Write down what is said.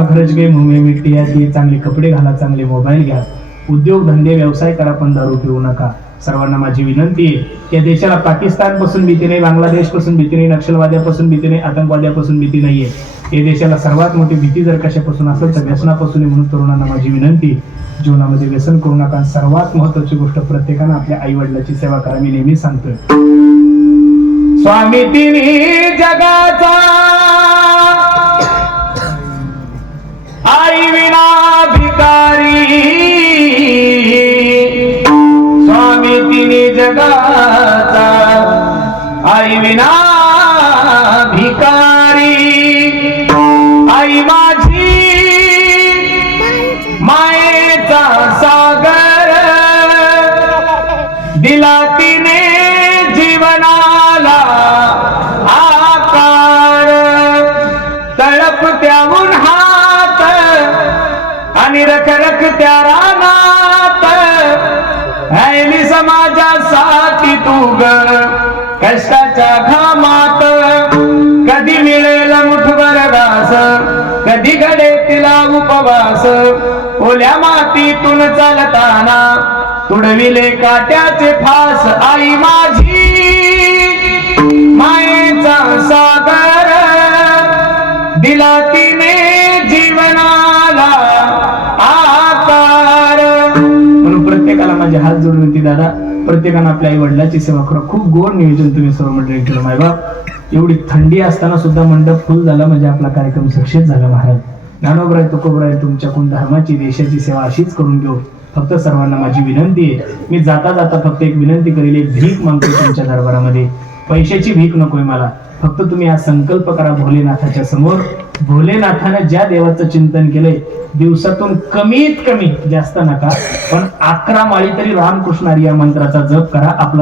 काम खर्च घे मुंबई मिट्टी या ती चांगले कपडे घाला चांगले मोबाईल घ्या. उद्योग धंदे व्यवसाय करा पण दारू पिऊ नका. सर्वांना माझी विनंती आहे या देशाला पाकिस्तानपासून भीती नाही बांगलादेशपासून भीती नाही नक्षलवाद्यापासून भीती नाही आतंकवाद्यापासून भीती नाहीये. या देशाला सर्वात मोठी भीती जर कशापासून असेल तर व्यसनापासून म्हणून तरुणांना माझी विनंती जीवनामध्ये व्यसन करू नका. सर्वात महत्वाची गोष्ट प्रत्येकानं आपल्या आई वडिलाची सेवा करा मी नेहमी सांगतोय. स्वामी तिन्ही जगाचा जगाचा आई विना भिकारी आई माझी मायेचा सागर. दिला तिने जीवनाला आकार. तळप त्याहून हात आणि रखरख त्या रानात. ग कष्टाच्या घामात. कधी मिळेल मुठभर घास कधी घडे तिला उपवास. ओल्या मातीतून चालताना तुडविले काट्याचे फास. आई माझी मायेचा सागर. दिला तिने जीवनाला आकार. म्हणून प्रत्येकाला माझे हात जोडून ती दादा. प्रत्येकानं आपल्या आई वडिलाची सेवा करा. खूप गोड नियोजन तुम्ही सर्व मंडळी केलं. मायबाप एवढी थंडी असताना सुद्धा मंडप फुल झाला. म्हणजे आपला कार्यक्रम सक्सेस झाला महाराज. ज्ञानोबराय तुकोबराय तुमच्या कोण धर्माची देशाची सेवा अशीच करून घेऊ. फक्त सर्वांना माझी विनंती आहे. मी जाता जाता फक्त एक विनंती करेल. एक भीक मागतो तुमच्या दरबारामध्ये. पैशाची भीक नकोय मला. फक्त तुम्ही हा संकल्प करा भोलेनाथाच्या समोर. भोलेनाथानं ज्या देवाचं चिंतन केलंय दिवसातून कमीत कमी जास्त नका पण अकरा माळी तरी रामकृष्ण या मंत्राचा जप करा आपला